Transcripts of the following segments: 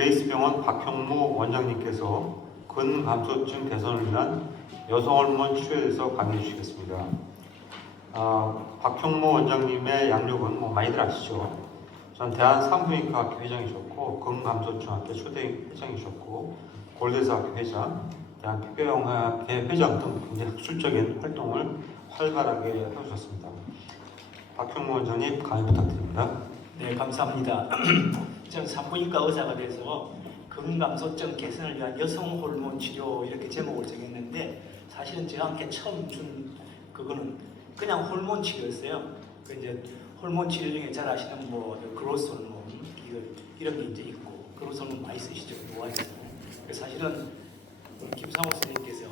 그레이스병원 박형무 원장님께서 근감소증 개선을 위한 여성 호르몬 치료에 대해서 강의해 주시겠습니다. 박형무 원장님의 양력은 많이들 아시죠? 전 대한산부인과학회 회장이셨고, 근감소증학회 초대 회장이셨고, 골대사학회 회장, 대한피부영양학회 회장 등 굉장히 학술적인 활동을 활발하게 해오셨습니다. 박형무 원장님 강의 부탁드립니다. 네, 감사합니다. 저는 산부인과 의사가 돼서 근감소증 개선을 위한 여성 호르몬 치료 이렇게 제목을 정했는데, 사실은 저한테 처음 준 그거는 그냥 호르몬 치료였어요. 그 이제 호르몬 치료 중에 잘 아시는 그로스 호르몬 이런 게 이제 있고, 그로스 호르몬 많이 쓰시죠, 노화에서. 사실은 김상호 선생님께서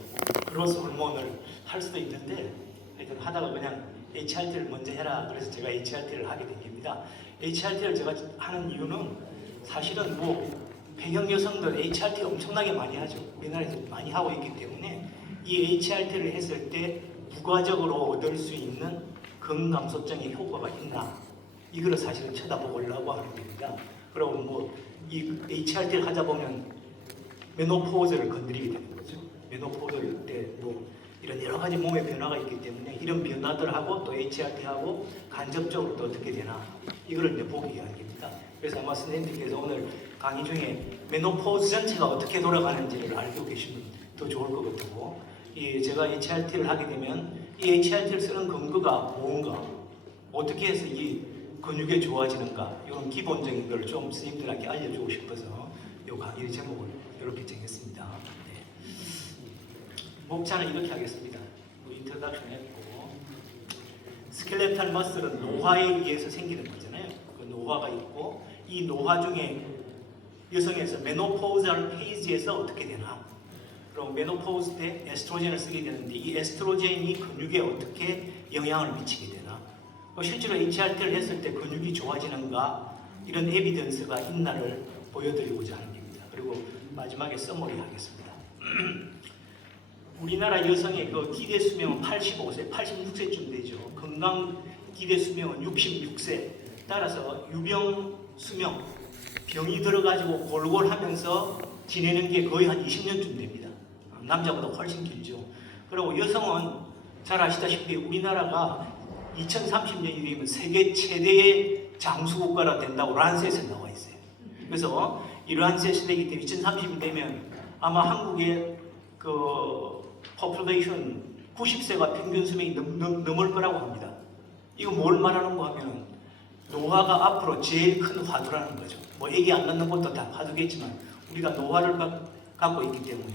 그로스 호르몬을 할 수도 있는데, 하여튼 하다가 그냥 HRT를 먼저 해라 그래서 제가 HRT를 하게 된 겁니다. HRT를 제가 하는 이유는 사실은 배경 여성들 HRT 엄청나게 많이 하죠. 우리나라에서 많이 하고 있기 때문에 이 HRT를 했을 때 부가적으로 얻을 수 있는 근감소증의 효과가 있나, 이거를 사실은 쳐다보려고 하는 겁니다. 그리고 이 HRT를 하다 보면 메노포즈를 건드리게 되는 거죠. 메노포즈 때 이런 여러 가지 몸의 변화가 있기 때문에 이런 변화들하고 또 HRT하고 간접적으로 또 어떻게 되나, 이거를 이제 보기 위한 겁니다. 그래서 아마 선생님들께서 오늘 강의 중에 메노포즈 전체가 어떻게 돌아가는지를 알고 계시면 더 좋을 것 같고, 제가 HRT를 하게 되면 이 HRT를 쓰는 근거가 뭔가, 어떻게 해서 이 근육이 좋아지는가, 이런 기본적인 걸 좀 선생님들한테 알려주고 싶어서 이 강의 제목을 이렇게 정했습니다. 네. 목차는 이렇게 하겠습니다. 인트로덕션 했고, 스켈레탈 머슬은 노화에 의해서 생기는 거잖아요. 그 노화가 있고, 이 노화 중에 여성에서 메노포즈al 페이지에서 어떻게 되나, 그럼 메노포즈 때 에스트로겐을 쓰게 되는데 이 에스트로겐이 근육에 어떻게 영향을 미치게 되나, 실제로 HRT를 했을 때 근육이 좋아지는가, 이런 에비던스가 있나를 보여드리고자 하는 겁니다. 그리고 마지막에 써머리 하겠습니다. 우리나라 여성의 기대 수명은 85세, 86세쯤 되죠. 건강 기대 수명은 66세. 따라서 유병 수명, 병이 들어가지고 골골하면서 지내는 게 거의 한 20년쯤 됩니다. 남자보다 훨씬 길죠. 그리고 여성은 잘 아시다시피 우리나라가 2030년이 되면 세계 최대의 장수국가가 된다고 란셋에 나와 있어요. 그래서 이 란셋 시대이기 때문에 2030년 되면 아마 한국의 population 90세가 평균 수명이 넘을 거라고 합니다. 이거 뭘 말하는 거 하면 노화가 앞으로 제일 큰 화두라는 거죠. 애기 안 낳는 것도 다 화두겠지만 우리가 노화를 갖고 있기 때문에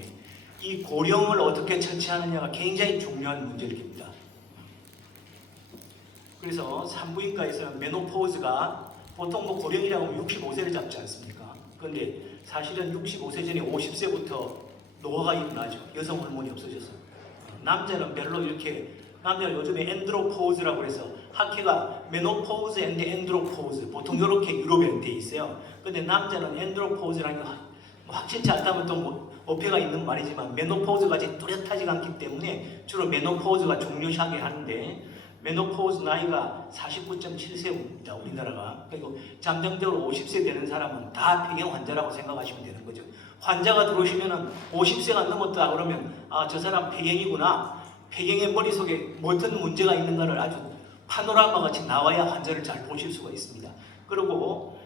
이 고령을 어떻게 처치하느냐가 굉장히 중요한 문제일 겁니다. 그래서 산부인과에서는 메노포즈가 보통 고령이라고 하면 65세를 잡지 않습니까? 그런데 사실은 65세 전에 50세부터 노화가 일어나죠. 여성 호르몬이 없어져서. 남자는 별로 이렇게, 남자는 요즘에 엔드로포즈라고 해서 학회가 메노포즈 앤드 엔드로포즈, 보통 이렇게 유럽에 돼 있어요. 근데 남자는 엔드로포즈라는 게 확실치 않다면 또 어폐가 있는 말이지만 메노포즈가 뚜렷하지가 않기 때문에 주로 메노포즈가 중요시하게 하는데, 메노포즈 나이가 49.7세입니다. 우리나라가. 그리고 잠정적으로 50세 되는 사람은 다 폐경 환자라고 생각하시면 되는 거죠. 환자가 들어오시면은 50세가 넘었다 그러면 저 사람 폐경이구나. 폐경의 머릿속에 어떤 문제가 있는가를 아주 파노라마 같이 나와야 환자를 잘 보실 수가 있습니다. 그리고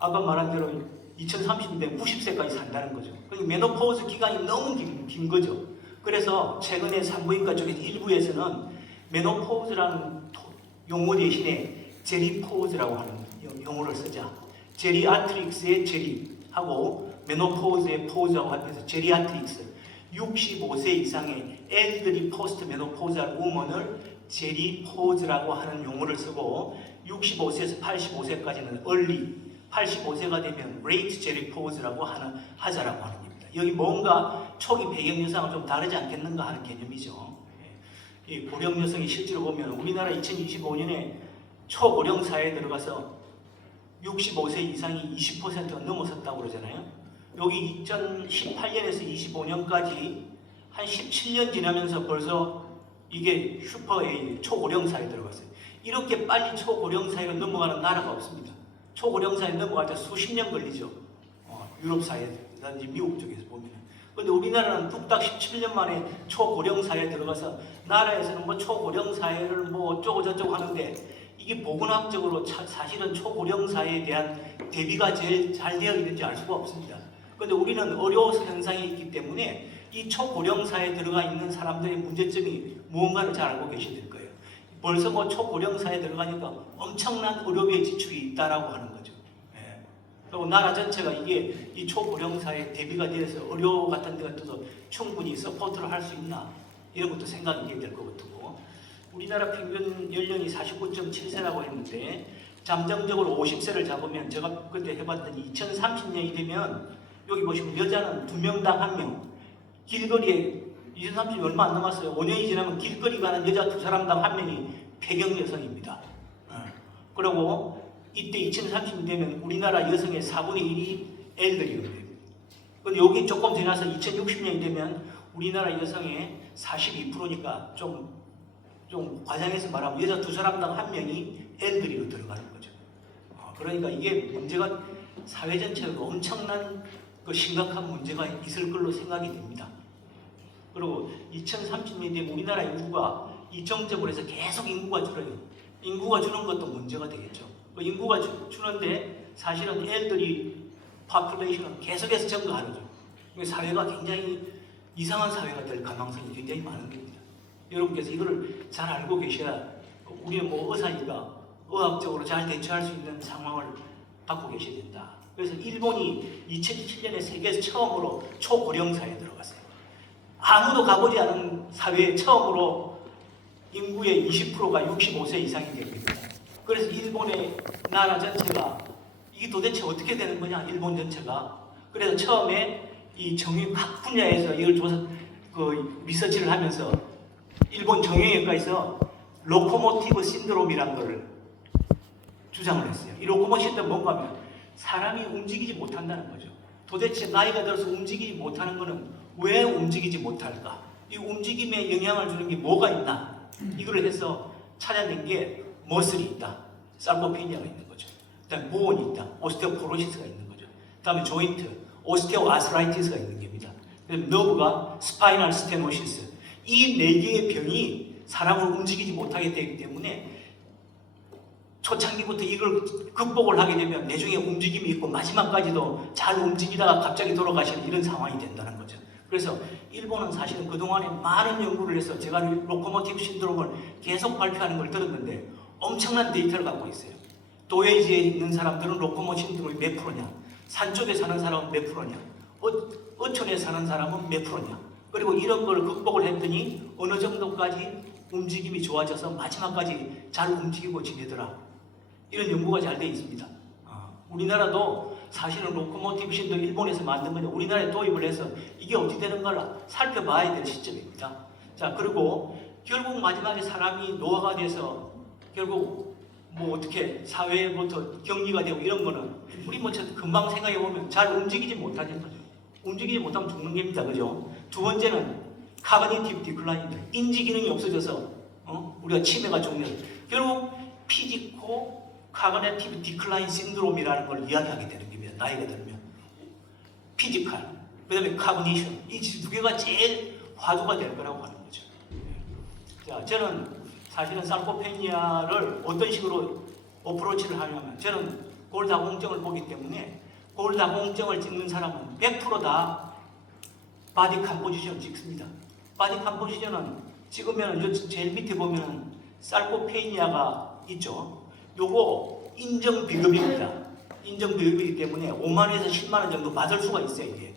아까 말한 대로 2030년대 90세까지 산다는 거죠. 그러니까 메노포즈 기간이 너무 긴 거죠. 그래서 최근에 산부인과 쪽에 일부에서는 메노포즈라는 용어 대신에 제리포즈라고 하는 용어를 쓰자. 제리아트릭스의 제리하고 메노포즈의 포즈라고 하면서 제리아트릭스, 65세 이상의 엘더리 포스트 메노포즈al 우먼을 제리포즈라고 하는 용어를 쓰고, 65세에서 85세까지는 얼리, 85세가 되면 레이트 제리포즈라고 하자라고 하는 겁니다. 여기 뭔가 초기 배경 여성은 좀 다르지 않겠는가 하는 개념이죠. 이 고령 여성이 실제로 보면 우리나라 2025년에 초고령 사회에 들어가서 65세 이상이 20%가 넘어섰다고 그러잖아요. 여기 2018년에서 25년까지 한 17년 지나면서 벌써 이게 슈퍼 A, 초고령 사회에 들어갔어요. 이렇게 빨리 초고령 사회로 넘어가는 나라가 없습니다. 초고령 사회에 넘어갈 때 수십 년 걸리죠. 유럽 사회라든지 미국 쪽에서 보면. 근데 우리나라는 뚝딱 17년 만에 초고령 사회에 들어가서 나라에서는 뭐 초고령 사회를 뭐 어쩌고 저쩌고 하는데 이게 보건학적으로 사실은 초고령 사회에 대한 대비가 제일 잘 되어 있는지 알 수가 없습니다. 근데 우리는 어려운 현상이 있기 때문에 이 초고령 사회에 들어가 있는 사람들의 문제점이 무언가를 잘 알고 계시될 거예요. 벌써 뭐 초고령 사회에 들어가니까 엄청난 의료비의 지출이 있다라고 하는 거죠. 예. 그리고 나라 전체가 이게 이 초고령 사회에 대비가 되어서 의료 같은 데 같아서 충분히 서포트를 할 수 있나 이런 것도 생각이 될 것 같고 우리나라 평균 연령이 49.7세라고 했는데 잠정적으로 50세를 잡으면 제가 그때 해봤더니 2030년이 되면 여기 보시면 여자는 2명당 1명 길거리에 2030년 얼마 안 남았어요. 5년이 지나면 길거리 가는 여자 2사람당 1명이 폐경 여성입니다. 그리고 이때 2030년 되면 우리나라 여성의 4분의 1이 엘더리거든요. 근데 여기 조금 지나서 2060년이 되면 우리나라 여성의 42%니까 좀 과장해서 말하면 여자 2사람당 1명이 엘더리로 들어가는 거죠. 그러니까 이게 문제가 사회 전체로 엄청난 그 심각한 문제가 있을 걸로 생각이 됩니다. 그리고 2030년에 되면 우리나라 인구가 이정적으로 해서 계속 인구가 줄어요. 인구가 주는 것도 문제가 되겠죠. 그 인구가 주는데 사실은 엘더리 파퓰레이션은 계속해서 증가하죠. 사회가 굉장히 이상한 사회가 될 가능성이 굉장히 많은 겁니다. 여러분께서 이거를 잘 알고 계셔야 우리는 뭐 의사니까 의학적으로 잘 대처할 수 있는 상황을 갖고 계셔야 된다. 그래서 일본이 2007년에 세계에서 처음으로 초고령 사회에 들어갔어요. 아무도 가보지 않은 사회에 처음으로 인구의 20%가 65세 이상이 됩니다. 그래서 일본의 나라 전체가 이게 도대체 어떻게 되는 거냐, 일본 전체가. 그래서 처음에 이 정형 각 분야에서 이걸 리서치를 하면서 일본 정형외과에서 로코모티브 신드롬이라는 걸 주장을 했어요. 이 로코모티브 신드롬은 뭔가 하면 사람이 움직이지 못한다는 거죠. 도대체 나이가 들어서 움직이지 못하는 거는 왜 움직이지 못할까? 이 움직임에 영향을 주는 게 뭐가 있나? 이걸 해서 찾아낸 게 머슬이 있다. 살코페니아가 있는 거죠. 그다음에 보온이 있다. 오스테오포로시스가 있는 거죠. 그다음에 조인트, 오스테오아스라이티스가 있는 겁니다. 그다음에 너브가 스파이널 스테노시스. 이 네 개의 병이 사람을 움직이지 못하게 되기 때문에 초창기부터 이걸 극복을 하게 되면 나중에 움직임이 있고 마지막까지도 잘 움직이다가 갑자기 돌아가시는 이런 상황이 된다는 거죠. 그래서 일본은 사실은 그동안에 많은 연구를 해서 제가 로코모티브 신드롬을 계속 발표하는 걸 들었는데 엄청난 데이터를 갖고 있어요. 도웨이지에 있는 사람들은 로코모티브 신드롬이 몇 프로냐, 산쪽에 사는 사람은 몇 프로냐, 어촌에 사는 사람은 몇 프로냐, 그리고 이런 걸 극복을 했더니 어느 정도까지 움직임이 좋아져서 마지막까지 잘 움직이고 지내더라. 이런 연구가 잘 되어 있습니다. 우리나라도 사실은 로코모티브 신도 일본에서 만든 건데 우리나라에 도입을 해서 이게 어떻게 되는 걸 살펴봐야 될 시점입니다. 자, 그리고 결국 마지막에 사람이 노화가 돼서 결국 뭐 어떻게 사회부터 격리가 되고 이런 거는 우리 뭐 금방 생각해 보면 잘 움직이지 못하는 거죠. 움직이지 못하면 죽는 겁니다. 그죠? 두 번째는 카그니티브 디클라인입니다. 인지 기능이 없어져서 우리가 치매가 종료해요. 결국 피지코 카그니티브 디클라인 신드롬이라는 걸 이야기하게 되는 겁니다. 나이가 들면 피지컬, 그 다음에 카그니션, 이 두 개가 제일 화두가 될 거라고 하는 거죠. 자, 저는 사실은 살코페니아를 어떤 식으로 어프로치를 하냐면 저는 골다공증을 보기 때문에 골다공증을 찍는 사람은 100% 바디 컴포지션 찍습니다. 바디 컴포지션은 찍으면 제일 밑에 보면 살코페니아가 있죠. 요거 인정 비급입니다. 인정 비급이기 때문에 5만 원에서 10만 원 정도 받을 수가 있어요, 이게.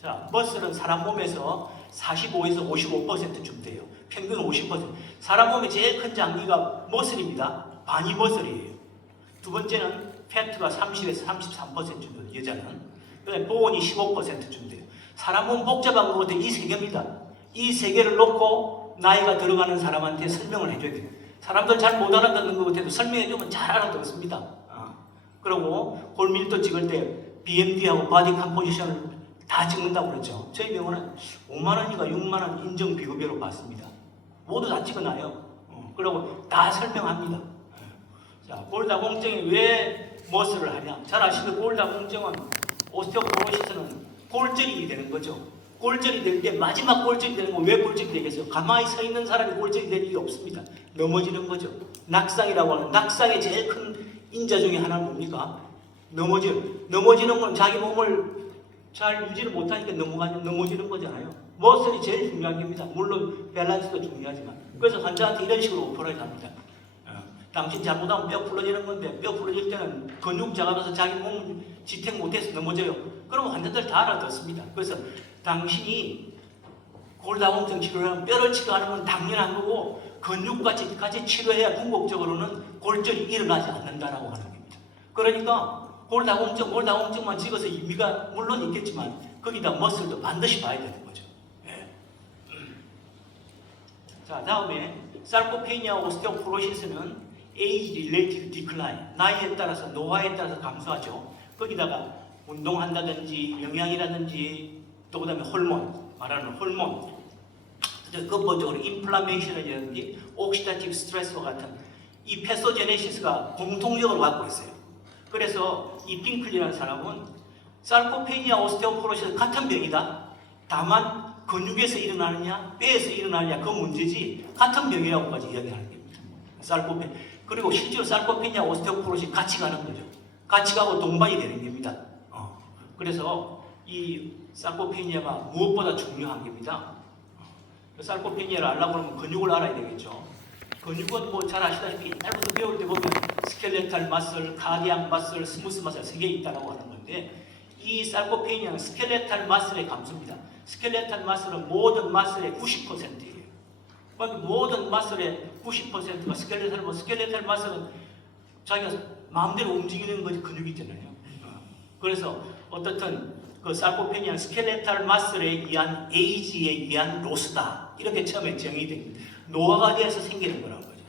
자, 머슬은 사람 몸에서 45에서 55%쯤 돼요. 평균 50%. 사람 몸의 제일 큰 장기가 머슬입니다. 반이 머슬이에요. 두 번째는 패트가 30에서 33%쯤 돼요, 여자는. 그다음에 보온이 15%쯤 돼요. 사람 몸 복잡한 것도 이 세 개입니다. 이 세 개를 놓고 나이가 들어가는 사람한테 설명을 해줘야 돼요. 사람들 잘 못 알아듣는 것 같아도 설명해주면 잘 알아듣습니다. 그리고 골밀도 찍을 때 BMD하고 바디 컴포지션을 다 찍는다고 그랬죠. 저희 병원은 5만 원인가 6만 원 인정 비급여로 받습니다. 모두 다 찍어놔요. 그리고 다 설명합니다. 자, 골다공증이 왜 머슬을 하냐? 잘 아시는 골다공증은 오스테오포로시스는 골절이 되는 거죠. 골절이 될 때 마지막 골절이 되는 건 왜 골절이 되겠어요? 가만히 서 있는 사람이 골절이 될 일이 없습니다. 넘어지는 거죠. 낙상이라고 하는 낙상의 제일 큰 인자 중에 하나는 뭡니까? 넘어지는 건 자기 몸을 잘 유지를 못하니까 넘어지는 거잖아요. 머슬이 제일 중요한 겁니다. 물론 밸런스도 중요하지만. 그래서 환자한테 이런 식으로 오퍼를 합니다. 당신 잘못하면 뼈 부러지는 건데 뼈 부러질 때는 근육 작아서 자기 몸 지탱 못해서 넘어져요. 그러면 환자들 다 알아듣습니다. 그래서 당신이 골다공증 치료를 하면 뼈를 치료하는 건 당연한 거고 근육까지 같이 치료해야 궁극적으로는 골절이 일어나지 않는다라고 하는 겁니다. 그러니까 골다공증만 찍어서 의미가 물론 있겠지만 거기다 머슬도 반드시 봐야 되는 거죠. 예. 자, 다음에 sarcopenia osteoporo시스는 age-related decline, 나이에 따라서 노화에 따라서 감소하죠. 거기다가 운동한다든지 영양이라든지 또 그다음에 호르몬, 말하는 호르몬, 근본적으로 인플라메이션이라든지 옥시다티브 스트레스와 같은 이 패소제네시스가 공통적으로 갖고 있어요. 그래서 이 빙클리라는 사람은 sarcopenia osteoporosis 같은 병이다. 다만 근육에서 일어나느냐 뼈에서 일어나느냐 그 문제지 같은 병이라고까지 이야기하는 겁니다. 그리고 실제로 sarcopenia osteoporosis 같이 가는 거죠. 같이 가고 동반이 되는 겁니다. 그래서 이 sarcopenia가 무엇보다 중요한 겁니다. sarcopenia를 알려고 하면 근육을 알아야 되겠죠. 근육은 뭐 잘 아시다시피 옛날부터 배울 때 보면 스켈레탈 마슬, 카디악 마슬, 스무스 마슬 3개 있다고 하는 건데 이 sarcopenia는 스켈레탈 마슬의 감소입니다. 스켈레탈 마슬은 모든 마슬의 90%예요. 모든 마슬의 90%가 스켈레탈 마슬은 자기가 마음대로 움직이는 것이 근육이잖아요. 그래서 어떻든 그 sarcopenia는 스켈레탈 마슬에 의한 에이지에 의한 로스다. 이렇게 처음에 정의됩니다. 노화가 돼서 생기는 거라는 거죠.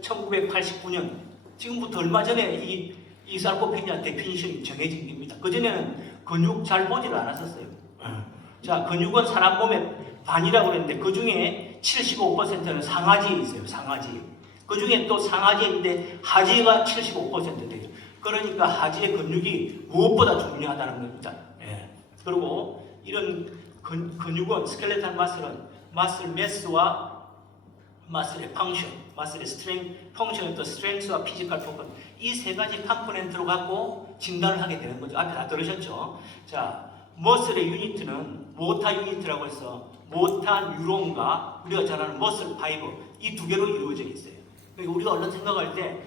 1989년 지금부터 얼마 전에 이 sarcopenia 데피니션이 정해진 겁니다. 그전에는 근육 잘 보지를 않았었어요. 자, 근육은 사람 몸의 반이라고 그랬는데 그 중에 75%는 상하지에 있어요. 상하지. 그 중에 또 상하지에 있는데 하지가 75% 돼요. 그러니까 하지의 근육이 무엇보다 중요하다는 겁니다. 예. 그리고 이런 근육은 스켈레탈 마슬은 마슬 매스와 마슬의 펑션, 마슬의 펑션은 또 스트렝스와 피지컬 퍼포먼스 이 세 가지 컴포넌트로 갖고 진단을 하게 되는 거죠. 앞에 다 들으셨죠? 자, 머슬의 유니트는 모타 유니트라고 해서 모타 뉴론과 우리가 잘 아는 머슬 파이버 이 두 개로 이루어져 있어요. 그러니까 우리가 얼른 생각할 때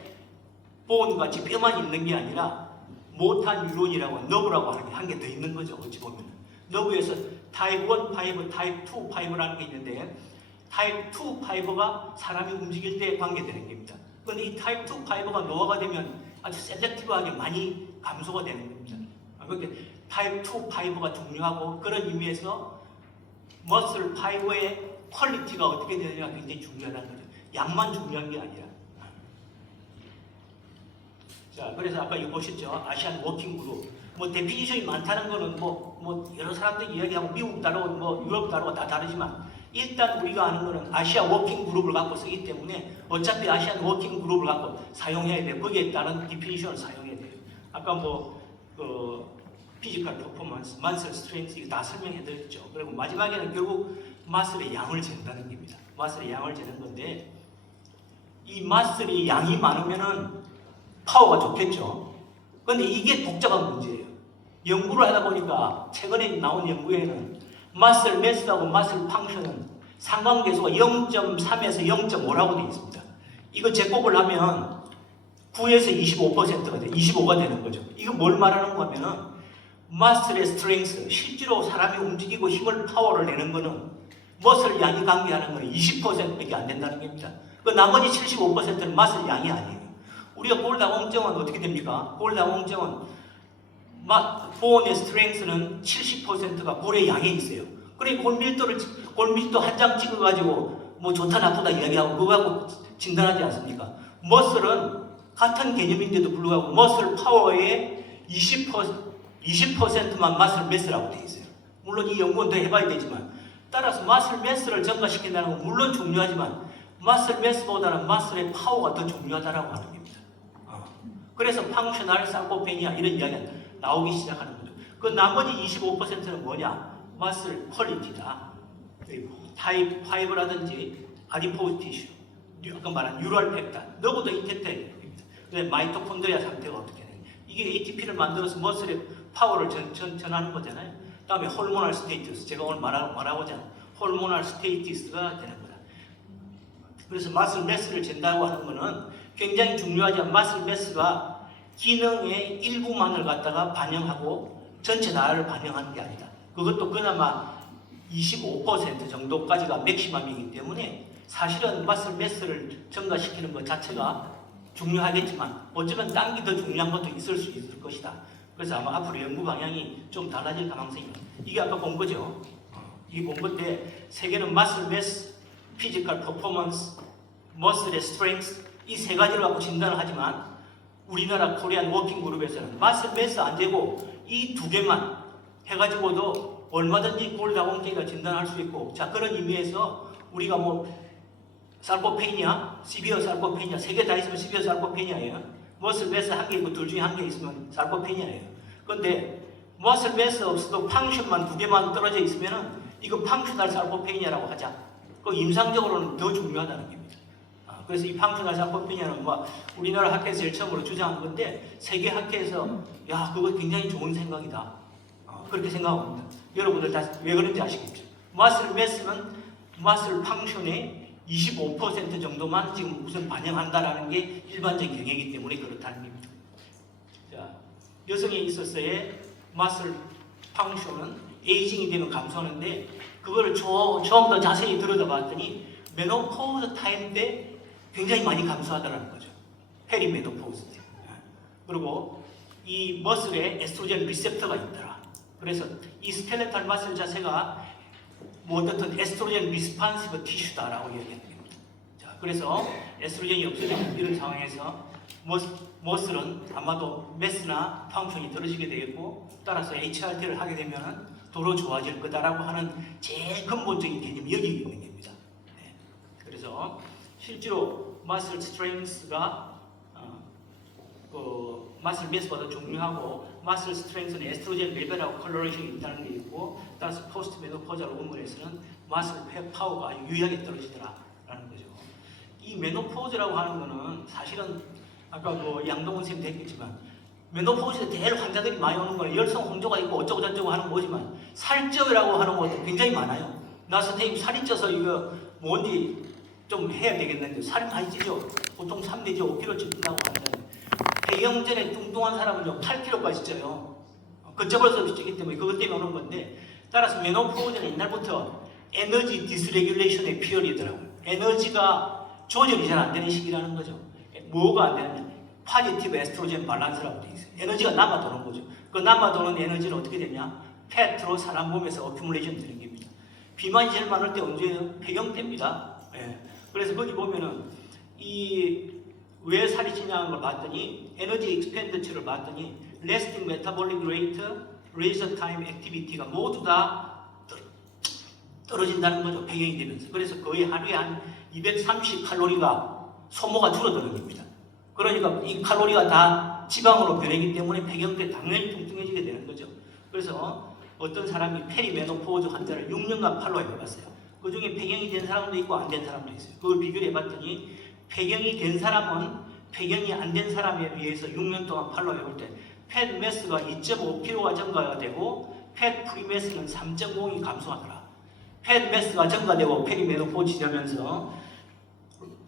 본같이 뼈만 있는 게 아니라 모타 뉴론이라고 너브라고 하는 게 한 개 더 있는 거죠. 어찌 보면 너브에서 타입 1 파이버, 타입 2 파이버라는 게 있는데 타입 2 파이버가 사람이 움직일 때 관계되는 겁니다. 그런데 이 타입 2 파이버가 노화가 되면 아주 셀렉티브하게 많이 감소가 되는 겁니다. 그러니까 타입 2 파이버가 중요하고 그런 의미에서 머슬 파이버의 퀄리티가 어떻게 되느냐가 굉장히 중요하다는 거죠. 양만 중요한 게 아니라. 자, 그래서 아까 이거 보셨죠? 아시안 워킹 그룹. 뭐 데피니션이 많다는 거는 뭐 여러 사람들이 이야기하고 미국 다르고 뭐 유럽 다르고 다 다르지만 일단 우리가 아는 거는 아시아 워킹 그룹을 갖고 쓰기 때문에 어차피 아시안 워킹 그룹을 갖고 사용해야 돼요. 거기에 따른 데피니션을 사용해야 돼요. 아까 피지컬 퍼포먼스, 마슬 스트렝스 이거 다 설명해 드렸죠. 그리고 마지막에는 결국 마슬의 양을 잰다는 겁니다. 마슬의 양을 재는 건데 이 마슬이 양이 많으면은 파워가 좋겠죠. 그런데 이게 복잡한 문제예요. 연구를 하다 보니까 최근에 나온 연구에는 마슬 매스하고 마슬 펑션은 상관계수가 0.3에서 0.5라고 되어 있습니다. 이거 제곱을 하면 9에서 25%가 돼요. 25가 되는 거죠. 이거 뭘 말하는 거냐면은 마슬의 스트렝스, 실제로 사람이 움직이고 힘을 파워를 내는 거는 머슬 양이 관계하는 거는 20%밖에 안 된다는 겁니다. 그 나머지 75%는 마슬 양이 아니에요. 우리가 골다공증은 어떻게 됩니까? 골다공증은 보온의 스트렝스는 70%가 골의 양에 있어요. 그러니까 골밀도 한 장 찍어가지고 뭐 좋다 나쁘다 이야기하고 그거 갖고 진단하지 않습니까? 머슬은 같은 개념인데도 불구하고 머슬 파워의 20%만 마슬 매스라고 되어 있어요. 물론 이 연구는 더 해봐야 되지만 따라서 마슬 매스를 증가시킨다는 건 물론 중요하지만 마슬 매스보다는 마슬의 파워가 더 중요하다고 하는 겁니다. 그래서 펑셔널 sarcopenia 이런 이야기는 나오기 시작하는 거죠. 그 나머지 25%는 뭐냐? 머슬 퀄리티다. 타입 5라든지 아디포스 티슈, 아까 말한 뉴럴 팩터, 너보다 인텐트입니다. 그다음에 마이토콘드리아 상태가 어떻게 되냐? 이게 ATP를 만들어서 머슬의 파워를 전하는 거잖아요. 그다음에 호르모널 스테이터스, 제가 오늘 말하고자 하는 호르모널 스테이티스가 되는 거다. 그래서 머슬 매스를 잰다고 하는 거는 굉장히 중요하지만 머슬 매스가 기능의 일부만을 갖다가 반영하고 전체 나를 반영하는 게 아니다. 그것도 그나마 25% 정도까지가 맥시멈이기 때문에 사실은 머슬 매스를 증가시키는 것 자체가 중요하겠지만 어쩌면 딴 게 더 중요한 것도 있을 수 있을 것이다. 그래서 아마 앞으로 연구 방향이 좀 달라질 가능성이 있다. 이게 아까 본 거죠. 이 본 건데 세계는 머슬 매스, 피지컬 퍼포먼스, 머슬의 스트렝스 이 세 가지를 갖고 진단을 하지만 우리나라 코리안 워킹 그룹에서는 머슬 매스 안 되고 이 두 개만 해가지고도 얼마든지 골다공증이가 진단할 수 있고, 자 그런 의미에서 우리가 뭐 살코페니아, 시비어 살코페니아 세 개 다 있으면 시비어 살코페니아예요. 머슬 매스 한 개 있고 둘 중에 한 개 있으면 살코페니아예요. 그런데 머슬 매스 없어도 펑션만 두 개만 떨어져 있으면은 이거 펑셔널 살코페니아라고 하자. 그 임상적으로는 더 중요하다는 겁니다. 그래서 이 펑셔널 살코페니아는 뭐 우리나라 학회에서 제일 처음으로 주장한 건데 세계 학회에서 야 그거 굉장히 좋은 생각이다. 그렇게 생각합니다. 여러분들 다 왜 그런지 아시겠죠? 머슬 매스는 머슬 펑션의 25% 정도만 지금 우선 반영한다라는 게 일반적인 경향이기 때문에 그렇다는 겁니다. 자, 여성에 있어서의 머슬 펑션은 에이징이 되면 감소하는데 그거를 처음 더 자세히 들여다봤더니 메노포즈 타임 때 굉장히 많이 감소하더라는 거죠. 페리메노포즈 때. 그리고 이 머슬에 에스트로겐 리셉터가 있더라. 그래서 이 스켈레탈 머슬 자체가 뭐 어떻든 에스트로겐 리스판시브 티슈다라고 얘기합니다. 자, 그래서 에스트로겐이 없어지는 이런 상황에서 머슬은 아마도 매스나 펑션이 떨어지게 되겠고 따라서 HRT를 하게 되면 도로 좋아질 거다라고 하는 제일 근본적인 개념이 여기 있는 겁니다. 네. 그래서 실제로 머슬 스트렝스가 머슬 매스보다 중요하고 머슬 스트렝스는 에스트로겐 레벨하고 컬러레이션이 있다는 게 있고 따라서 포스트 메노포잘 우먼에서는 머슬 파워가 아주 유의하게 떨어지더라라는 거죠. 이 메노포즈라고 하는 거는 사실은 아까 뭐 양동훈 선생님도 했겠지만 메노포즈에 대일 환자들이 많이 오는 거는 열성 홍조가 있고 어쩌고 저쩌고 하는 거지만 살쪄라고 하는 것도 굉장히 많아요. 나 선생님 살이 쪄서 이거 뭔지 좀 해야 되겠는데 살이 많이 찌죠. 보통 3 내지 5kg 찐다고 하는데 배경전에 뚱뚱한 사람은 8kg까지 쪄요. 걷잡을 수 없이 찌기 때문에 그것 때문에 오는 건데 따라서 메노포즈는 옛날부터 에너지 디스레귤레이션의 피어리더라고요. 에너지가 조절이 잘 안 되는 시기라는 거죠. 뭐가 안 되느냐? 파지티브 에스트로겐 밸런스라고 되어 있어요. 에너지가 남아도는 거죠. 그 남아도는 에너지는 어떻게 되냐? 패트로 사람 몸에서 어큐뮬레이션 되는 겁니다. 비만이 제일 많을 때 언제예요? 폐경 때입니다. 예. 그래서 거기 보면은 이 왜 살이 찌냐는 걸 봤더니 에너지 익스펜디처를 봤더니 레스팅 메타볼릭 레이트, 레이저 타임 액티비티가 모두 다 떨어진다는 거죠. 폐경이 되면서. 그래서 거의 하루에 한 230 칼로리가 소모가 줄어드는 겁니다. 그러니까 이 칼로리가 다 지방으로 변하기 때문에 폐경 때 당연히 뚱뚱해지게 되는 거죠. 그래서 어떤 사람이 페리메노포즈 환자를 6년간 팔로우 해봤어요. 그 중에 폐경이 된 사람도 있고 안 된 사람도 있어요. 그걸 비교를 해봤더니 폐경이 된 사람은 폐경이 안 된 사람에 비해서 6년 동안 팔로우 해볼 때 팻 매스가 2.5kg가 증가가 되고 팻 프리매스는 3.0이 감소하더라. 팻 매스가 증가되고 페리메노포즈 되면서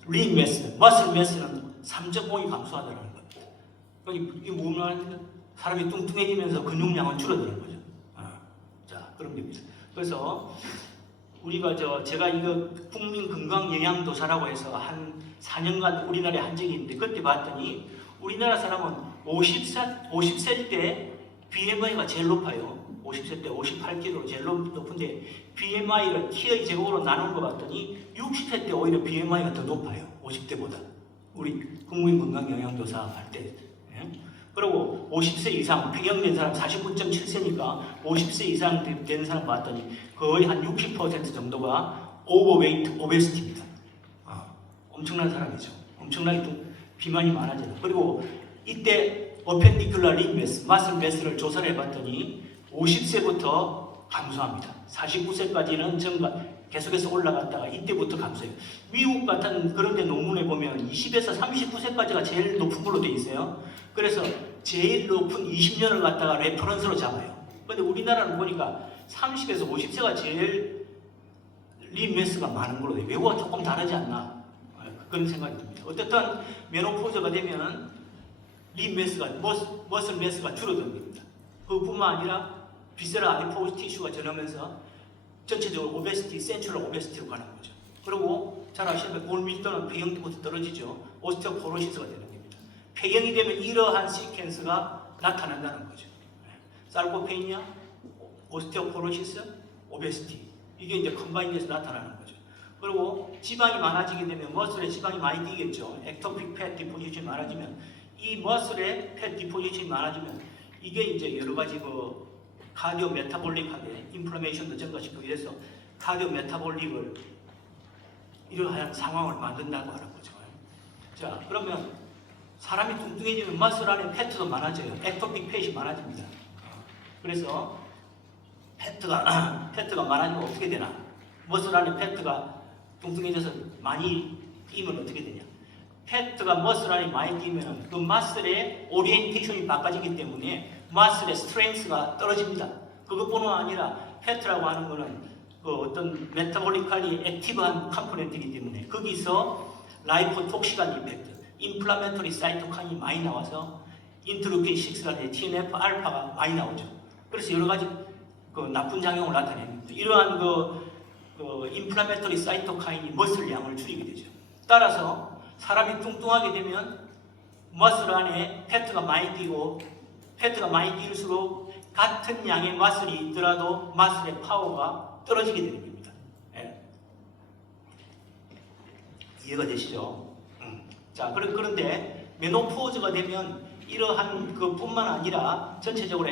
린 매스, 머슬 매스는 3.5이 감소하더라는 거예요. 이게 뭐냐면 사람이 뚱뚱해지면서 근육량은 줄어드는 거죠. 자, 그런 겁니다. 그래서 우리가 제가 이거 국민건강영양도사라고 해서 한 4년간 우리나라에 한 적이 있는데 그때 봤더니 우리나라 사람은 50세 때 BMI가 제일 높아요. 50세 때 58kg로 제일 높은데 BMI를 키의 제곱으로 나눈 거 봤더니 60세 때 오히려 BMI가 더 높아요. 50대보다. 우리 국민건강영양조사 할 때. 예? 그리고 50세 이상 폐경된 사람 49.7세니까 50세 이상 된 사람 봤더니 거의 한 60% 정도가 오버웨이트, 오베시티입니다. 엄청난 사람이죠. 엄청나게 비만이 많아져요. 그리고 이때 어펜디큘러 립 매스, 마슬 매스를 조사를 해봤더니 50세부터 감소합니다. 49세까지는 계속해서 올라갔다가 이때부터 감소해요. 미국 같은 그런 데 논문에 보면 20에서 39세까지가 제일 높은 걸로 돼 있어요. 그래서 제일 높은 20년을 갖다가 레퍼런스로 잡아요. 근데 우리나라는 보니까 30에서 50세가 제일 립 매스가 많은 걸로 돼요. 외국과 조금 다르지 않나? 그런 생각이 듭니다. 어쨌든 메노포즈가 되면 립 매스가, 머슬 매스가 줄어듭니다. 그뿐만 아니라 비세럴 아디포스 티슈가 전하면서 전체적으로 오베시티, 센츄럴 오베시티로 가는 거죠. 그리고 잘 아시는 볼 밀도는 폐경부터 떨어지죠. 오스테오포로시스가 되는 겁니다. 폐경이 되면 이러한 시퀀스가 나타난다는 거죠. 살코페니아, 오스테오포로시스, 오베시티. 이게 이제 컴바인돼서 나타나는 거죠. 그리고 지방이 많아지게 되면 머슬에 지방이 많이 뛰겠죠. 액토픽 팻 디포지션이 많아지면 이 머슬에 팻 디포지션이 많아지면 이게 이제 여러 가지 카디오 메타볼릭하게 인플라메이션도 증가시키고 이래서 카디오 메타볼릭을 이러한 상황을 만든다고 하는 거죠. 자, 그러면 사람이 뚱뚱해지면 머슬 안에 패트도 많아져요. 액토픽 팻이 많아집니다. 그래서 패트가 많아지면 어떻게 되나? 머슬 안에 패트가 뚱뚱해져서 많이 끼면 어떻게 되냐? 패트가 머슬 안에 많이 끼면 그 머슬의 오리엔테이션이 바꿔지기 때문에 머슬의 스트렝스가 떨어집니다. 그것뿐만 아니라 패트라고 하는 것은 그 어떤 메타볼리컬리 액티브한 컴포넌트이기 때문에 거기서 라이포톡시간 이펙트, 인플라멘터리 사이토카인이 많이 나와서 인터루킨 6라든지 TNF 알파가 많이 나오죠. 그래서 여러 가지 그 나쁜 작용을 나타냅니다. 이러한 인플라멘터리 사이토카인이 머슬 양을 줄이게 되죠. 따라서 사람이 뚱뚱하게 되면 머슬 안에 패트가 많이 끼고 패트가 많이 끼울수록 같은 양의 머슬이 있더라도 머슬의 파워가 떨어지게 되는 겁니다. 예. 이해가 되시죠? 자, 그런데 메노포즈가 되면 이러한 그뿐만 아니라 전체적으로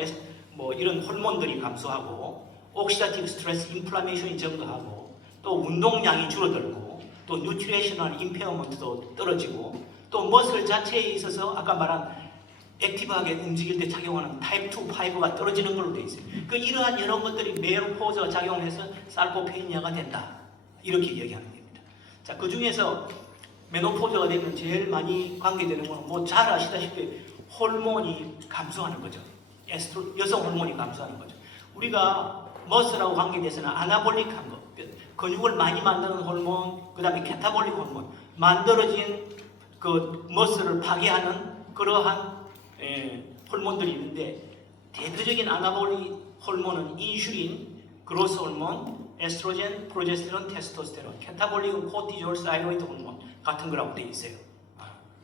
이런 호르몬들이 감소하고 옥시다티브 스트레스 인플라메이션이 증가하고 또 운동량이 줄어들고 또 뉴트리셔널 임페어먼트도 떨어지고 또 머슬 자체에 있어서 아까 말한 액티브하게 움직일 때 작용하는 타입 2 파이브가 떨어지는 걸로 되어 있어요. 이러한 여러 것들이 메노포즈가 작용을 해서 살코페니아가 된다. 이렇게 얘기하는 겁니다. 자, 그 중에서 메노포즈가 되면 제일 많이 관계되는 건 잘 아시다시피 호르몬이 감소하는 거죠. 여성 호르몬이 감소하는 거죠. 우리가 머슬하고 관계돼서는 아나볼릭한 거, 근육을 많이 만드는 호르몬, 그 다음에 캐타볼릭 호르몬, 만들어진 그 머슬을 파괴하는 그러한 호르몬들이 있는데 대표적인 아나볼릭 호르몬은 인슐린, 그로스 호르몬, 에스트로겐, 프로제스테론, 테스토스테론, 캐타볼릭은 코티졸, 사이로이드 호르몬 같은 거라고 되어 있어요.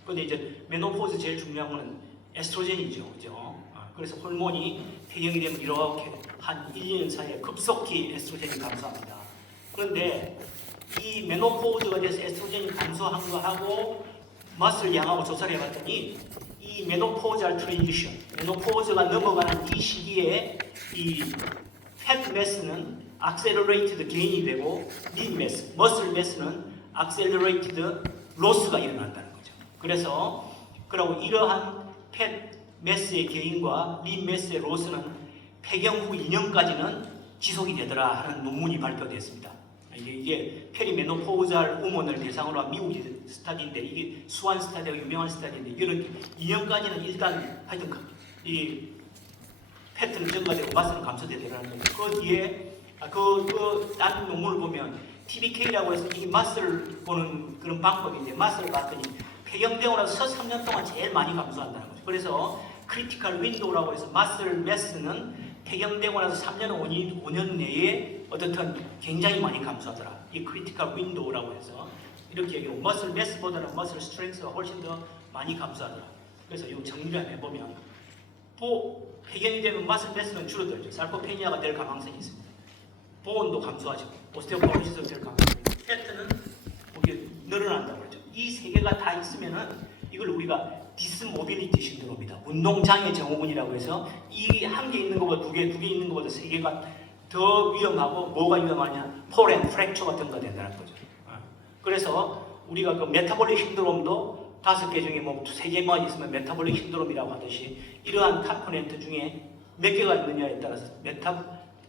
근데 이제 메노포즈 제일 중요한 거는 에스트로겐이죠. 그죠? 그래서 호르몬이 폐경이 되면 이렇게 한 1, 2년 사이에 급속히 에스트로겐이 감소합니다. 그런데 이 메노포즈가 돼서 에스트로겐이 감소한 거하고 머슬 양하고 조사를 해봤더니 이 메노포즈알 트랜지션, 메노포즈가 넘어가는 이 시기에 이 팻 매스는 accelerated gain이 되고 립 매스, 머슬 매스는 accelerated loss가 일어난다는 거죠. 그래서 이러한 팻 매스의 게인과 립 매스의 로스는 폐경 후 2년까지는 지속이 되더라 하는 논문이 발표됐습니다. 이게 페리메노포즈알 우먼을 대상으로 한 미국 스타디인데 이게 수완 스타디가 유명한 스타디인데 이런 2년까지는 일단 하여튼 이 패트는 증가되고 마스는 감소되더라는 거죠. 그 뒤에 딴 논문을 보면 TBK라고 해서 이 마스를 보는 그런 방법인데 마스를 봤더니 폐경되고 나서 3년 동안 제일 많이 감소한다는 거죠. 그래서 크리티컬 윈도우라고 해서 마슬 매스는 폐경되고 나서 3년, 5년 내에 어떻든 굉장히 많이 감소하더라. 이 크리티컬 윈도우라고 해서 이렇게 얘기하고 머슬 매스보다는 머슬 스트렝스가 훨씬 더 많이 감소하더라. 그래서 이 정리를 해보면 폐경이 되면 머슬 매스는 줄어들죠. 살코페니아가 될 가능성이 있습니다. 보온도 감소하죠. 오스테오포로시스가 될 가능성이 있습니다. 패트는 이게 늘어난다고 그러죠. 이 세 개가 다 있으면은 이걸 우리가 디스모빌리티 신드롬이다. 운동장애 증후군이라고 해서 이 한 개 있는 것보다 두 개 있는 것보다 세 개가 더 위험하고 뭐가 위험하냐? 폴 앤 프랙처가 증가된다는 거죠. 그래서 우리가 그 메타볼릭 신드롬도 5개 중에 뭐 3개만 있으면 메타볼릭 신드롬이라고 하듯이 이러한 컴포넌트 중에 몇 개가 있느냐에 따라서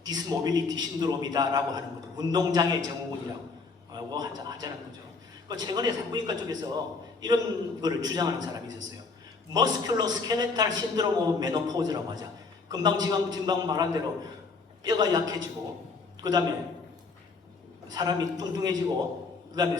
디스모빌리티 신드롬이다라고 하는 거죠. 운동장애 증후군이라고 하자는 거죠. 최근에 산부인과 쪽에서 이런 거를 주장하는 사람이 있었어요. 머스큘러 스켈레탈 신드롬 오브 메노포즈라고 하자. 금방 말한 대로 뼈가 약해지고 그 다음에 사람이 뚱뚱해지고 그 다음에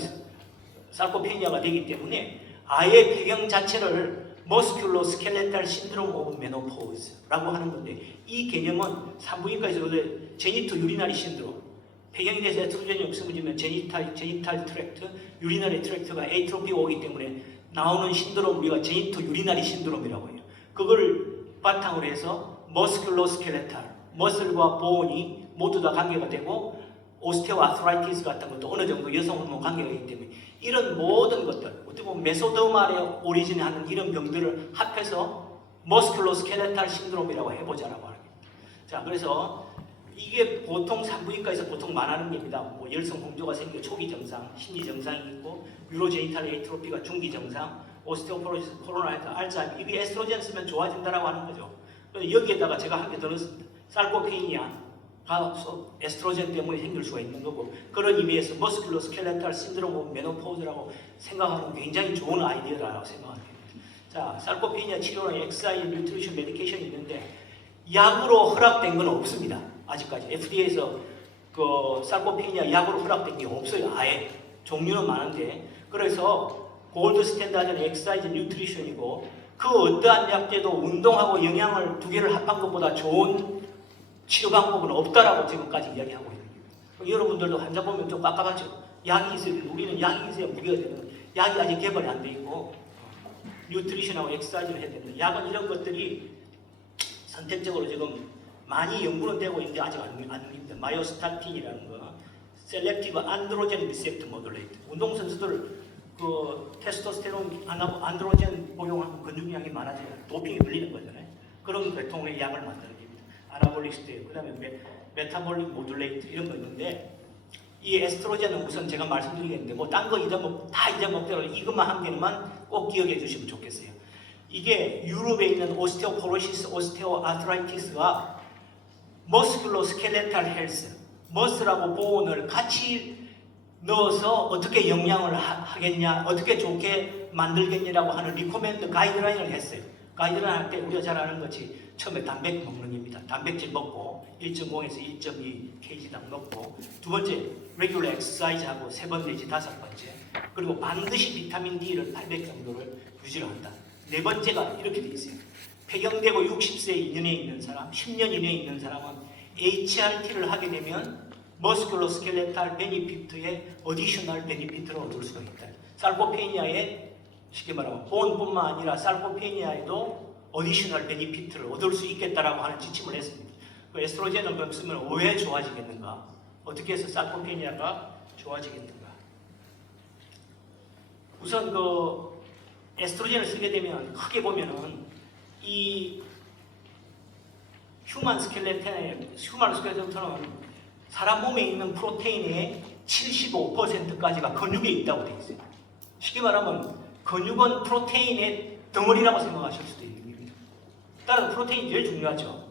sarcopenia가 되기 때문에 아예 배경 자체를 머스큘러 스켈레탈 신드롬 오브 메노포즈라고 하는 건데 이 개념은 산부인과에서 원래 제니토 유리나리 신드롬 배경에 대해서 에스트로겐이 없으면 제니탈 트랙트, 유리나리 트랙트가 에이트로피가 오기 때문에 나오는 신드롬 우리가 제니토 유리나리 신드롬이라고 해요. 그걸 바탕으로 해서 머스큘러 스켈레탈, 머슬과 보온이 모두 다 관계가 되고 오스테오아트라이티스 같은 것도 어느 정도 여성 호르몬 관계가 있기 때문에 이런 모든 것들 어떻게 보면 메소더말의 오리진하는 이런 병들을 합해서 머스큘러 스켈레탈 신드롬이라고 해보자라고 하는 겁니다. 자, 그래서 이게 보통 산부인과에서 보통 말하는 겁니다. 뭐 열성 홍조가 생겨 초기 증상, 심리 증상이 있고 유로제니탈 에이트로피가 중기 증상, 오스테오포로시스, 코로나이트, 알츠하이머 이게 에스트로겐 쓰면 좋아진다라고 하는 거죠. 그래서 여기에다가 제가 한 개 더 넣었습니다. sarcopenia 에스트로겐 때문에 생길 수가 있는 거고 그런 의미에서 머스큘러 스켈레탈 신드롬 오브 메노포즈라고 생각하는 굉장히 좋은 아이디어라고 생각합니다. 자, sarcopenia 치료는 엑사이즈 뉴트리션 메디케이션이 있는데 약으로 허락된 건 없습니다. 아직까지 FDA에서 그 sarcopenia 약으로 허락된 게 없어요. 아예 종류는 많은데 그래서 골드 스탠다드는 엑사이즈 뉴트리션이고 그 어떠한 약제도 운동하고 영양을 두 개를 합한 것보다 좋은 치료 방법은 없다라고 지금까지 이야기하고 있는 겁니다. 여러분들도 환자 보면 좀 깝깝하죠. 약이 있어야 우리는 약이 있어야 무리가 되는 약이 아직 개발이 안 돼 있고 뉴트리션하고 엑사이즈를 해야 되는 약은 이런 것들이 선택적으로 지금 많이 연구는 되고 있는데 아직 안 됩니다. 마이오스타틴이라는 거, 셀렉티브 안드로젠 리셉터 모듈레이터. 운동선수들 그 테스토스테론 안드로젠 복용하면 근육량이 많아져요. 도핑에 걸리는 거잖아요. 그런 계통의 약을 만드는 겁니다. 아나볼릭 스테로이드, 그다음에 메타볼릭 모듈레이터 이런 거 있는데 이 에스트로겐은 우선 제가 말씀드리겠는데 뭐 딴 거 다 잊어먹더라도 이것만 한 개만 꼭 기억해 주시면 좋겠어요. 이게 유럽에 있는 오스테오포로시스, 오스테오아트라이티스가 머스큘러 스켈레탈 헬스, 머슬하고 보온을 같이 넣어서 어떻게 영양을 하겠냐, 어떻게 좋게 만들겠냐라고 하는 리코멘드 가이드라인을 했어요. 가이드라인 할 때 우리가 잘 아는 것이 처음에 단백 먹는 겁니다. 단백질 먹고 1.5에서 1.2kg당 먹고 두 번째 레귤러 엑서사이즈하고 3번 내지 5번째 그리고 반드시 비타민 D를 800 정도를 유지를 한다. 네 번째가 이렇게 돼 있어요. 폐경되고 60세 이내에 있는 사람, 10년 이내에 있는 사람은 HRT를 하게 되면 머스큘러 스켈레탈 베니피트의 어디셔널 베니피트를 얻을 수가 있다. sarcopenia에 쉽게 말하면 보온뿐만 아니라 sarcopenia에도 어디셔널 베니피트를 얻을 수 있겠다라고 하는 지침을 했습니다. 그 에스트로겐을 그럼 쓰면 왜 좋아지겠는가? 어떻게 해서 sarcopenia가 좋아지겠는가? 우선 그 에스트로겐을 쓰게 되면 크게 보면은 이 휴먼 스켈레톤은 사람 몸에 있는 프로테인의 75%까지가 근육에 있다고 되어 있어요. 쉽게 말하면 근육은 프로테인의 덩어리라고 생각하실 수도 있는 겁니다. 따라서 프로테인이 제일 중요하죠.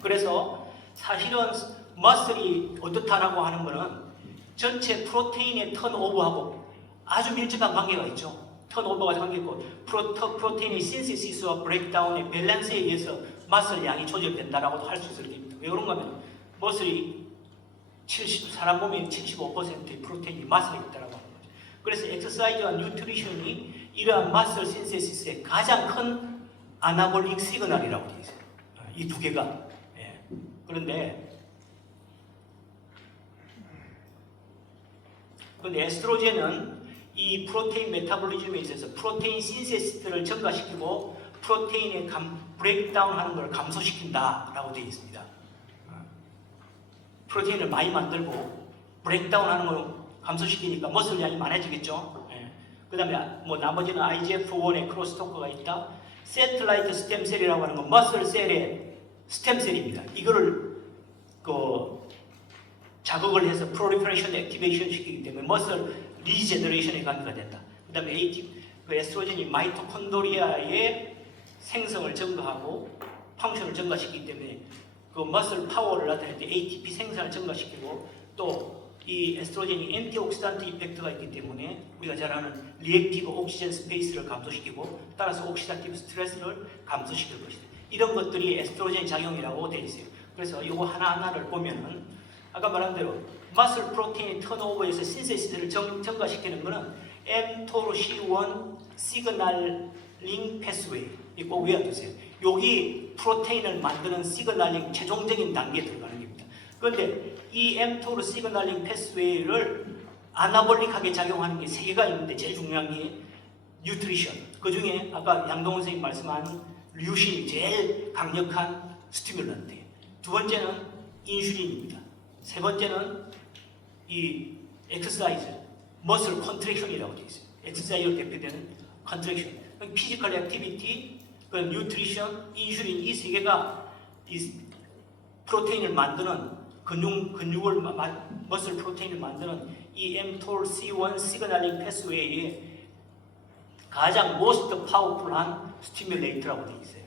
그래서 사실은 머슬이 어떻다라고 하는 것은 전체 프로테인의 턴오버하고 아주 밀접한 관계가 있죠. 턴오버가 관계있고 프로테인의 신시시스와 브레이크다운의 밸런스에 의해서 머슬 양이 조절된다라고도 할 수 있을 겁니다. 왜 그런가 하면 머슬이 사람 몸의 75%의 프로테인이 머슬에 있다라고 하는 거죠. 그래서 엑서사이즈와 뉴트리션이 이러한 머슬 신시시스의 가장 큰 아나볼릭 시그널이라고 되어 있어요. 이 두 개가. 예. 그런데 에스트로겐은 이 프로테인 메타볼리즘에 있어서 프로테인 신세시스를 증가시키고 프로테인의 브레이크다운 하는 걸 감소시킨다라고 되어 있습니다. 프로테인을 많이 만들고 브레이크다운 하는 걸 감소시키니까 머슬 양이 많아지겠죠. 예. 그 다음에 뭐 나머지는 IGF-1의 크로스토커가 있다. 세틀라이트 스템셀이라고 하는 건 머슬 셀의 스템셀입니다. 이거를 자극을 해서 프로리퍼레이션 액티베이션 시키기 때문에 머슬 리제너레이션에 관계가 된다. 그 다음에 그 에스트로겐이 마이토콘드리아의 생성을 증가하고 펑션을 증가시키기 때문에 그 머슬 파워를 나타낼 때 ATP 생산을 증가시키고 또 이 에스트로겐이 엔티옥시단트 이펙트가 있기 때문에 우리가 잘 아는 리액티브 옥시전 스페이스를 감소시키고 따라서 옥시다티브 스트레스를 감소시킬 것이다. 이런 것들이 에스트로겐 작용이라고 되어 있어요. 그래서 이거 하나하나를 보면은 아까 말한 대로 머슬 프로테인 턴오버에서 신세시스를 증가시키는 것은 mTOR 시그널링 패스웨이 꼭 외워두세요. 여기 프로테인을 만드는 시그널링 최종적인 단계에 들어가는 겁니다. 그런데 이 mTOR 시그널링 패스웨이를 아나볼릭하게 작용하는 게 세 개가 있는데 제일 중요한 게 뉴트리션. 그 중에 아까 양동훈 선생님 말씀한 류신이 제일 강력한 스티뮬런트예요. 두 번째는 인슐린입니다. 세 번째는 이 엑서사이즈, 머슬 컨트랙션이라고 되어 있어요. 엑서사이즈로 대표되는 컨트랙션. 피지컬 액티비티, 그 뉴트리션, 인슐린 이 세 개가 이 프로테인을 만드는 근육을 머슬 프로테인을 만드는 이 mTOR 시그널링 패스웨이의 가장 most powerful한 스티뮬레이터라고 되어 있어요.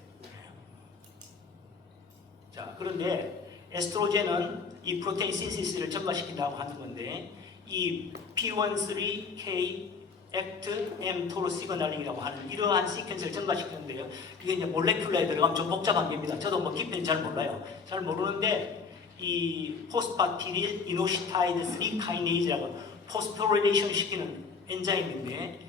자, 그런데 에스트로겐은 이 프로테인 신시스를 증가시킨다고 하는 건데 이 P13K 액트 mTOR 시그널링이라고 하는 이러한 시퀀스를 증가시키는데요. 이게 이제 몰레큘러에 들어가면 좀 복잡한 겁니다. 저도 뭐 깊이는 잘 몰라요. 잘 모르는데 이 포스파티딜 이노시타이드 3 카이네이즈라고 포스포리레이션 시키는 엔자임인데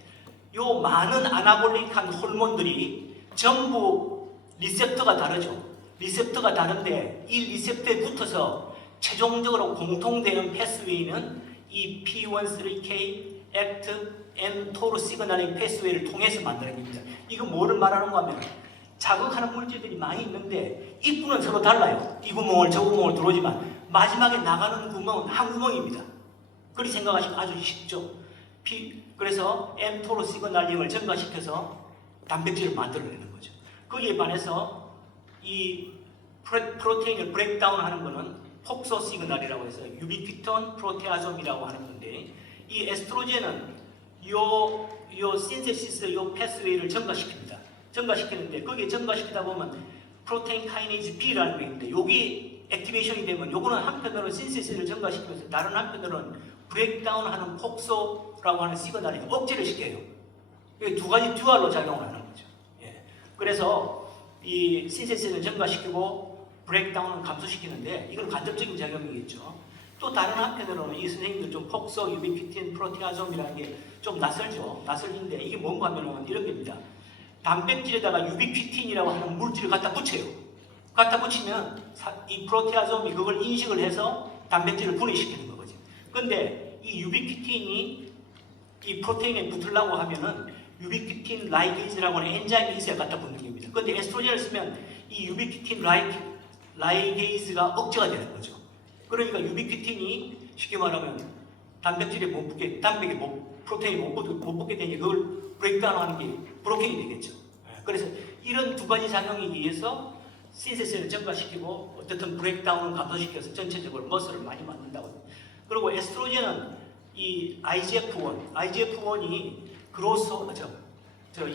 요 많은 아나볼릭한 호르몬들이 전부 리셉터가 다르죠. 리셉터가 다른데 이 리셉터에 붙어서 최종적으로 공통되는 패스웨이는 이 P13K 액트 mTOR 시그널링 패스웨이를 통해서 만드는 겁니다. 이거 뭐를 말하는 거 하면 자극하는 물질들이 많이 있는데 입구는 서로 달라요. 이 구멍을 저 구멍을 들어오지만 마지막에 나가는 구멍은 한 구멍입니다. 그렇게 생각하시면 아주 쉽죠. 그래서 mTOR 시그널링을 증가시켜서 단백질을 만들어내는 거죠. 거기에 반해서 이 프로테인을 브레이크다운하는 것은 폭소 시그널이라고 해서 유비퀴톤 프로테아솜이라고 하는 건데 이 에스트로겐은 요 신세시스 요 패스웨이를 증가시키는데 거기에 증가시키다 보면 프로테인 카이네이즈 B라는 게 있는데 여기 액티베이션이 되면 요거는 한편으로는 신세시스를 증가시키면서 다른 한편으로는 브레이크다운하는 폭소라고 하는 시그널이 억제를 시켜요. 이게 두 가지 듀얼로 작용을 하는 거죠. 예. 그래서 이 신세시스를 증가시키고 브레이크다운을 감소시키는데 이건 간접적인 작용이겠죠. 또 다른 한편으로는 이 선생님들 좀 폭소, 유비퀴틴, 프로테아솜이라는 게 좀 낯설죠. 낯설인데 이게 뭔가 하면은 이런 겁니다. 단백질에다가 유비퀴틴이라고 하는 물질을 갖다 붙여요. 갖다 붙이면 이 프로테아솜이 그걸 인식을 해서 단백질을 분해시키는 거거든요. 그런데 이 유비퀴틴이 이 프로테인에 붙으려고 하면은 유비퀴틴 라이게이즈라고 하는 엔자임이 있어야 갖다 붙는 겁니다. 그런데 에스트로겐을 쓰면 이 유비퀴틴 라이게이즈가 억제가 되는 거죠. 그러니까 유비퀴틴이 쉽게 말하면 단백질에 못 붙게, 프로테인이 못 붙게 되니 그걸 브레이크다운하는 게 브로킹이 되겠죠. 그래서 이런 두 가지 작용에 의해서 신세스를 증가시키고 어쨌든 브레이크다운을 감소시켜서 전체적으로 머슬을 많이 만든다고. 그리고 에스트로겐은 이 IGF-1이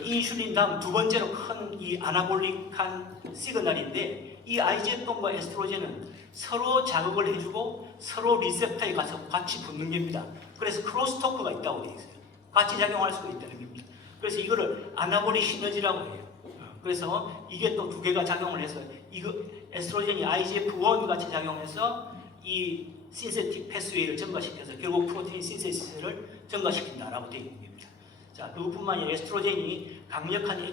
인슐린 다음 두 번째로 큰 이 아나볼릭한 시그널인데 이 IGF-1과 에스트로겐은 서로 자극을 해주고 서로 리셉터에 가서 같이 붙는 겁니다. 그래서 크로스토크가 있다고 되어 있어요. 같이 작용할 수가 있다는 겁니다. 그래서 이거를 아나볼릭 시너지라고 해요. 그래서 이게 또 두 개가 작용을 해서 이거 에스트로겐이 IGF-1 같이 작용해서 이 신세틱 패스웨이를 증가시켜서 결국 프로테인 신세시스를 증가시킨다라고 되어 있는 겁니다. 자, 그것뿐만 아니라 에스트로겐이 강력한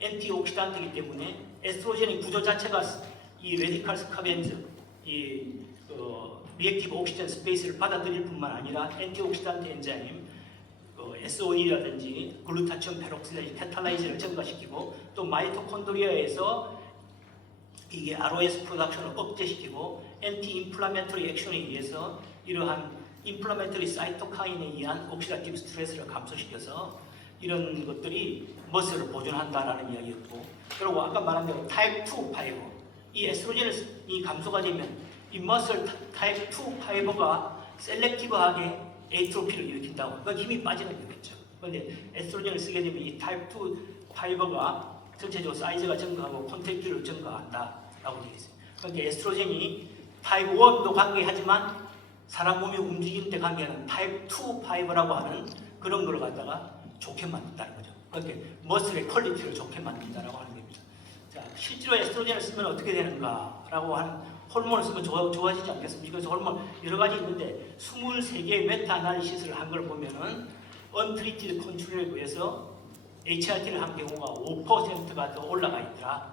엔티옥시단트이기 때문에 에스트로겐의 구조 자체가 이 레디칼 스카벤저, 리액티브 옥시전 스페이스를 받아들일 뿐만 아니라 엔티옥시단트 엔자임, SOE라든지 글루타치온 페록시다이즈 캐탈라이즈를 증가시키고 또 마이토콘드리아에서 이게 ROS 프로덕션을 억제시키고 엔티 인플라메터리 액션에 의해서 이러한 인플라메터리 사이토카인에 의한 옥시다티브 스트레스를 감소시켜서 이런 것들이 머슬을 보존한다라는 이야기였고, 그리고 아까 말한 대로 타입 2 파이버, 이 에스트로겐이 감소가 되면 이 머슬 타입 2 파이버가 셀렉티브하게 에이트로피를 일으킨다고, 그러니까 힘이 빠지는 거겠죠. 그런데 에스트로겐을 쓰게 되면 이 타입 2 파이버가 전체적으로 사이즈가 증가하고 콘택트를 증가한다라고 되어 있어요. 그러니까 에스트로겐이 타입 1도 관계하지만 사람 몸이 움직이는 데 관계하는 타입 2 파이버라고 하는 그런 걸 갖다가 좋게 만든다는 거죠. 그러니까 머슬의 퀄리티를 좋게 만든다라고 하는 겁니다. 자, 실제로 에스트로겐을 쓰면 어떻게 되는가라고 하는 호르몬을 쓰면 좋아지지 않겠습니까? 그래서 호르몬 여러 가지 있는데 23개의 메타 아나리시스를 한 걸 보면은 언트리티드 컨트롤에 의해서 HRT를 한 경우가 5%가 더 올라가 있더라.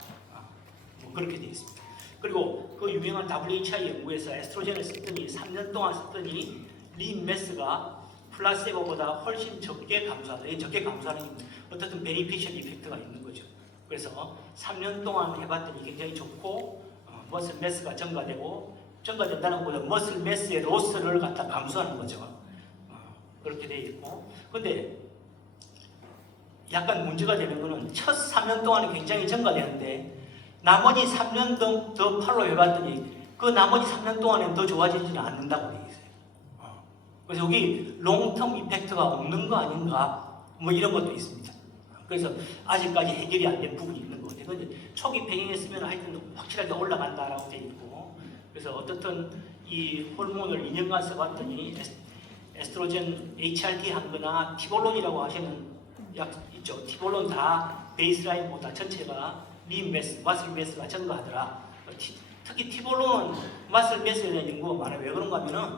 뭐 그렇게 되어 있습니다. 그리고 그 유명한 WHI 연구에서 에스트로겐을 썼더니 3년 동안 썼더니 린 메스가 플라세보보다 훨씬 적게 감소하다. 이 적게 감소하는 어떻든 베니피셜 이펙트가 있는 거죠. 그래서 3년 동안 해봤더니 굉장히 좋고 머슬 매스가 증가된다는 것보다 머슬 매스의 로스를 갖다 감소하는 거죠. 그렇게 되어 있고, 근데 약간 문제가 되는 것은 첫 3년 동안은 굉장히 증가되는데 나머지 3년 더 팔로우 해봤더니 그 나머지 3년 동안은 더 좋아지지는 않는다고 되어 있어요. 그래서 여기 롱텀 이펙트가 없는 거 아닌가 뭐 이런 것도 있습니다. 그래서 아직까지 해결이 안 된 부분이 있는 것 같아요. 근데 초기 배경했으면 하여튼 확실하게 올라간다라고 되어 있고, 그래서 어떻든 이 호르몬을 2년간 써봤더니 에스트로겐 HRT 한 거나 티볼론이라고 하시는 약 있죠. 티볼론 다 베이스라인보다 전체가 린 매스, 마슬 매스가 증가하더라. 특히 티볼론은 마슬 매스에 대한 연구가 많아요. 왜 그런가 하면은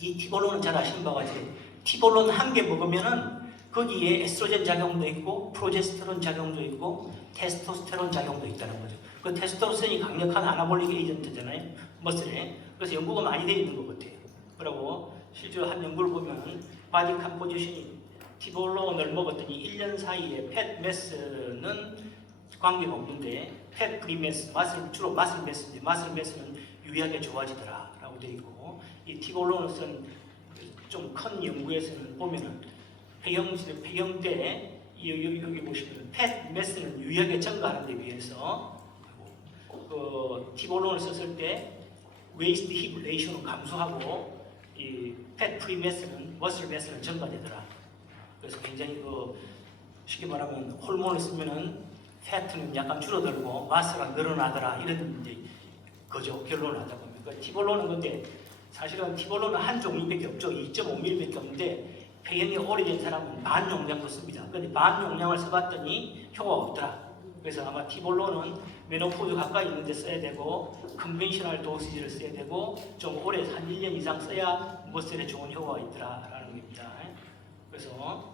이 티볼론은 잘 아시는 바와 같이 티볼론 한 개 먹으면은 거기에 에스트로겐 작용도 있고 프로제스테론 작용도 있고 테스토스테론 작용도 있다는 거죠. 그 테스토스테론이 강력한 아나볼릭 에이전트잖아요. 머슬에. 그래서 연구가 많이 되어 있는 것 같아요. 그리고 실제로 한 연구를 보면 바디 컴포지션이 티볼론을 먹었더니 1년 사이에 팻 매스는 관계가 없는데 팻 프리매스, 주로 마슬 매스인데 마슬 매스는 유의하게 좋아지더라라고 되어 있고, 이 티볼론을 쓴 좀 큰 연구에서는 보면은 폐경 때 여기 보시면 팻 매스는 유의하게 증가하는 데 비해서 그 티볼론을 썼을 때 웨이스트 힙 레이쇼는 감소하고 이 팻 프리매스는 머슬 매스는 증가되더라. 그래서 굉장히 쉽게 말하면 호르몬을 쓰면은 패트는 약간 줄어들고 마스가 늘어나더라 이런 이제 거죠. 결론을 하다 보면. 그러니까 티볼론은 근데 사실은 티볼론은 한 종류밖에 없죠. 2.5mm밖에 없는데 폐경이 오래된 사람은 반 용량도 씁니다. 근데 반 용량을 써봤더니 효과가 없더라. 그래서 아마 티볼론은 메노포즈 가까이 있는 데 써야 되고 컨벤셔널 도시지를 써야 되고 좀 오래 한 1년 이상 써야 머슬에 좋은 효과가 있더라라는 겁니다. 그래서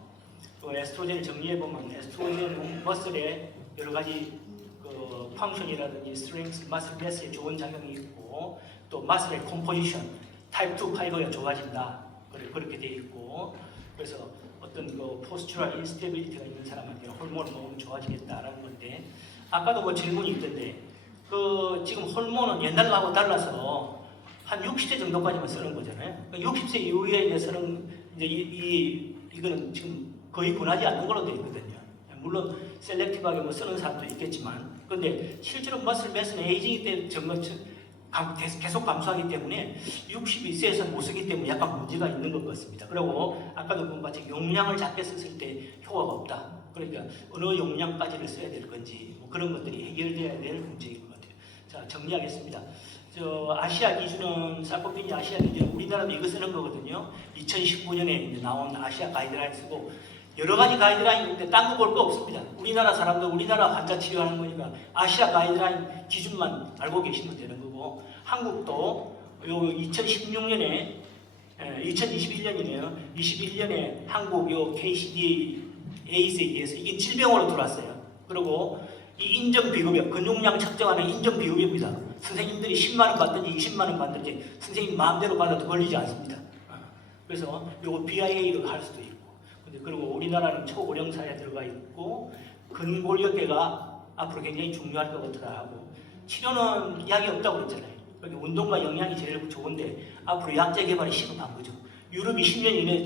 그 에스트로겐을 정리해보면 에스트로겐은 머슬에 여러 가지 그 펑션이라든지 스트렝스, 마슬 매스에 좋은 작용이 있고 또 마슬의 컴포지션, 타입 2 파이버가 좋아진다. 그렇게 되어 있고, 그래서 어떤 그 포스추럴 인스테빌리티가 있는 사람한테 호르몬을 먹으면 좋아지겠다라는 건데, 아까도 뭐 질문이 있던데 그 지금 호르몬은 옛날하고 달라서 한 60세 정도까지만 쓰는 거잖아요. 60세 이후에 쓰는 이제 이거는 지금 거의 권하지 않는 걸로 되어 있거든요. 물론 셀렉티브하게 뭐 쓰는 사람도 있겠지만, 근데 실제로 머슬 매스는 에이징 때 계속 감소하기 때문에 62세에서는 못 쓰기 때문에 약간 문제가 있는 것 같습니다. 그리고 아까도 본 같이 용량을 작게 썼을 때 효과가 없다. 그러니까 어느 용량까지를 써야 될 건지 뭐 그런 것들이 해결돼야 될 문제인 것 같아요. 자, 정리하겠습니다. 아시아 기준은 사포피니 아시아 기준은 우리나라도 이거 쓰는 거거든요. 2019년에 나온 아시아 가이드라인 쓰고 여러 가지 가이드라인이 있는데 딴 거 볼 거 없습니다. 우리나라 사람들 우리나라 환자 치료하는 거니까 아시아 가이드라인 기준만 알고 계시면 되는 거고, 한국도 요 2016년에 2021년이네요. 21년에 한국 요 KCD 에이스에 의해서 이게 질병으로 들어왔어요. 그리고 이 인정 비급여, 근육량 측정하는 인정 비급여입니다. 선생님들이 10만 원 받든지 20만 원 받든지 선생님 마음대로 받아도 걸리지 않습니다. 그래서 요거 BIA로 할 수도 있고, 그리고 우리나라는 초고령사에 들어가 있고 근골격계가 앞으로 굉장히 중요할 것 같다 하고, 치료는 약이 없다고 그랬잖아요. 그러니까 운동과 영양이 제일 좋은데 앞으로 약제 개발이 시급한 거죠. 유럽이 10년 이내에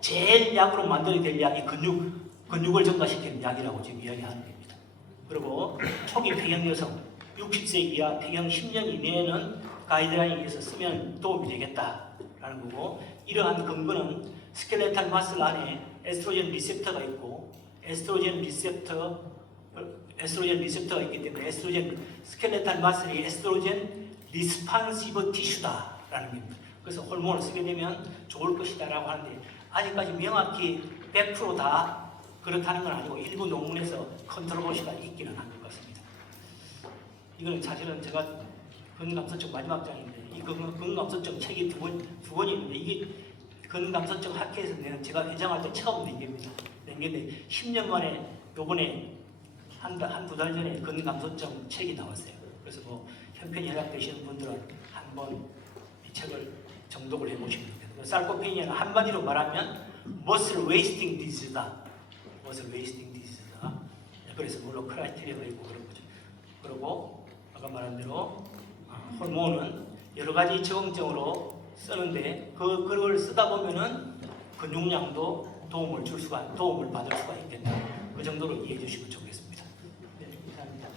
제일 약으로 만들어야 될 약이 근육을 증가시키는 약이라고 지금 이야기하는 겁니다. 그리고 초기 폐경 여성 60세 이하 폐경 10년 이내에는 가이드라인에 의해서 쓰면 도움이 되겠다라는 거고, 이러한 근거는 스켈레탈 마슬 안에 에스트로겐 리셉터가 있고 에스트로겐 리셉터가 있기 때문에 에스트로겐 스켈레탈 마슬이 에스트로겐 리스판시브 티슈다라는 겁니다. 그래서 호르몬을 쓰게 되면 좋을 것이다라고 하는데 아직까지 명확히 100%다 그렇다는 건 아니고 일부 논문에서 컨트롤시가 있기는 한 것 같습니다. 이거는 사실은 제가 근감소증 마지막 장인데 이 근감소증 책이 두 권이 있는데 이게 근감소증 학회에서 내는 제가 회장할 때 처음 낸 겁니다. 낸 건데 10년 만에 요번에 한 두 달 전에 근감소증 책이 나왔어요. 그래서 뭐 형편이 허락되시는 분들은 한번 이 책을 정독을 해보시면 됩니다. sarcopenia는 한마디로 말하면 muscle wasting disease다. muscle wasting disease다. 그래서 물론 크라이테리아가 있고 그런 거죠. 그리고 아까 말한 대로 호르몬은 여러 가지 적응증으로 쓰는데 그걸 쓰다 보면은 근육량도 도움을 받을 수가 있겠다. 그 정도로 이해해 주시면 좋겠습니다. 네, 감사합니다.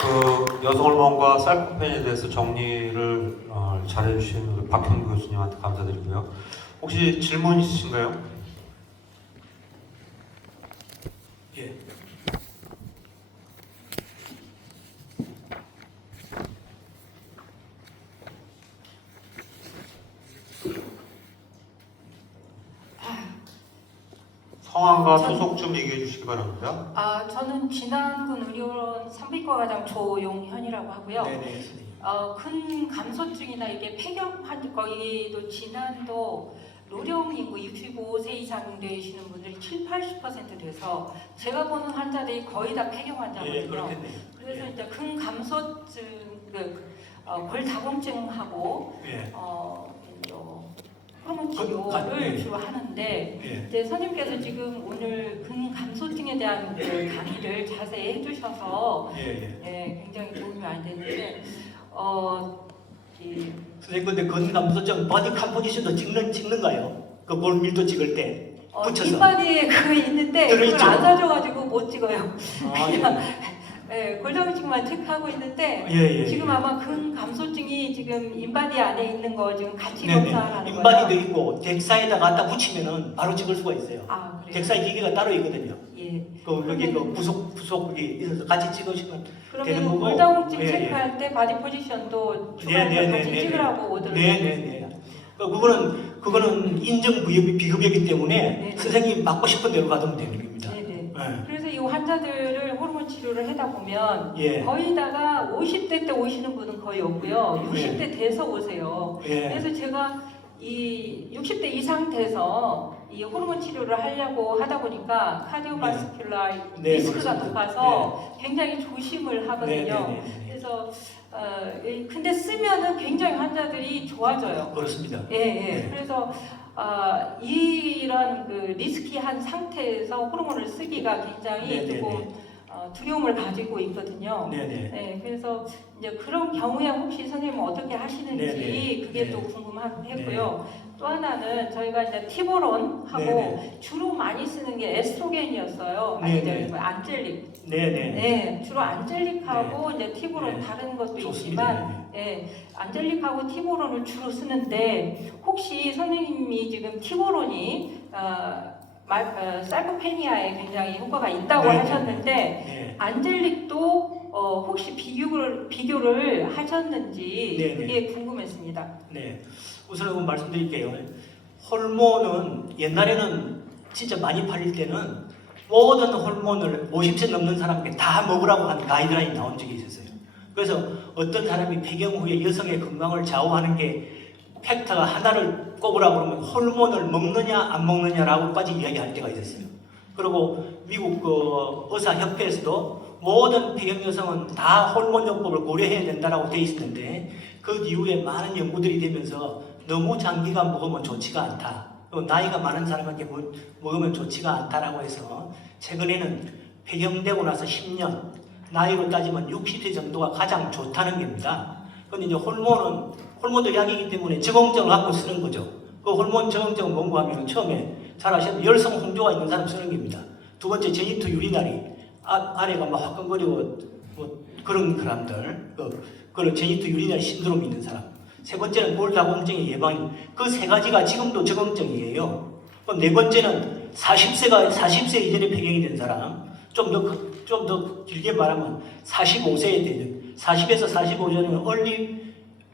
그 여성 호르몬과 sarcopen에 대해서 정리를 잘해주신 박형 교수님한테 감사드리고요. 혹시 질문 있으신가요? 예. 성함과 소속 좀 얘기해 주시기 바랍니다. 저는 진안군 의료원 산부인과과장 조용현이라고 하고요. 네네. 선생님. 근감소증이나 이게 폐경 거의도 진안도 노령 인구 65세 이상 되시는 분들이 70-80% 돼서 제가 보는 환자들이 거의 다 폐경 예, 환자거든요. 그렇겠네요. 그래서 예. 이제 근감소증, 골다공증하고 예. 호르몬 치료를 예. 주로 하는데 예. 이제 선생님께서 지금 오늘 근감소증에 대한 그 강의를 자세히 해주셔서 예. 굉장히 도움이 많이 되는데 선생님 근데 근감소증 버디 컴포지션도 찍는가요? 그 몰밀도 찍을 때 붙여서. 인바디에 그거 있는데 들어있죠? 그걸 안 사줘가지고 못 찍어요. 아, 골다공증만 체크하고 있는데 예. 지금 아마 근감소증이 지금 인바디 안에 있는 거 지금 같이 네네. 검사하는 거예요. 인바디도 있고 덱사에다 갖다 붙이면은 바로 찍을 수가 있어요. 그래요? 덱사의 기계가 따로 있거든요. 예. 거기 그 부속 거기 있어서 같이 찍으시면 되는 그러면 거고. 골다공증 예. 체크할 때 바디 포지션도 추가해서 네네네네. 같이 찍으라고 오더라고요. 네네네. 그거는 인정 비급여이기 때문에 네. 선생님 맡고 싶은 대로 가면 되는 겁니다. 네네. 네. 그래서 이 환자들을 호르몬 치료를 하다 보면 예. 거의 다가 50대 때 오시는 분은 거의 없고요. 60대 돼서 오세요. 예. 그래서 제가 이 60대 이상 돼서 이 호르몬 치료를 하려고 하다 보니까 카디오바스큘라 네, 리스크가 그렇습니다. 높아서 굉장히 조심을 하거든요. 네네네. 그래서 근데 쓰면은 굉장히 환자들이 좋아져요. 그렇습니다. 예. 네. 그래서 이런 그 리스키한 상태에서 호르몬을 쓰기가 굉장히 네네네. 조금 두려움을 가지고 있거든요. 네네. 네, 그래서 이제 그런 경우에 혹시 선생님은 어떻게 하시는지 네네. 그게 네. 또 궁금했고요. 또 하나는 저희가 이제 티보론하고 네네. 주로 많이 쓰는 게 에스트로겐이었어요. 네네. 아니 안젤릭. 네네. 네, 주로 안젤릭하고 이제 티보론 네. 다른 것도 있지만, 좋습니다. 안젤릭하고 티보론을 주로 쓰는데 혹시 선생님이 지금 티보론이 sarcopenia에 굉장히 효과가 있다고 네네. 하셨는데 네. 안젤릭도 혹시 비교를 하셨는지 네네. 그게 궁금했습니다. 네. 우선 한번 말씀드릴게요. 호르몬은 옛날에는 진짜 많이 팔릴 때는 모든 호르몬을 50세 넘는 사람에게 다 먹으라고 하는 가이드라인이 나온 적이 있었어요. 그래서 어떤 사람이 폐경 후에 여성의 건강을 좌우하는 게 팩터가 하나를 꼽으라고 그러면 호르몬을 먹느냐 안 먹느냐라고까지 이야기할 때가 있었어요. 그리고 미국 그 의사협회에서도 모든 폐경 여성은 다 호르몬요법을 고려해야 된다라고 돼 있었는데 그 이후에 많은 연구들이 되면서 너무 장기간 먹으면 좋지가 않다. 나이가 많은 사람에게 먹으면 좋지가 않다라고 해서 최근에는 폐경되고 나서 10년, 나이로 따지면 60세 정도가 가장 좋다는 겁니다. 그런데 이제 호르몬도 약이기 때문에 적응증을 갖고 쓰는 거죠. 그 호르몬 적응증은 뭔고 하면 처음에 잘 아시는 열성 홍조가 있는 사람 쓰는 겁니다. 두 번째 제니토 유리나리, 아래가 막 화끈거리고 뭐 그런 사람들, 그런 제니토 유리나리 신드롬이 있는 사람. 세 번째는 골다공증의 예방. 그 세 가지가 지금도 적응증이에요. 그럼 네 번째는 40세 이전에 폐경이 된 사람, 좀 더 길게 말하면 45세에 되는 40에서 45세는 얼리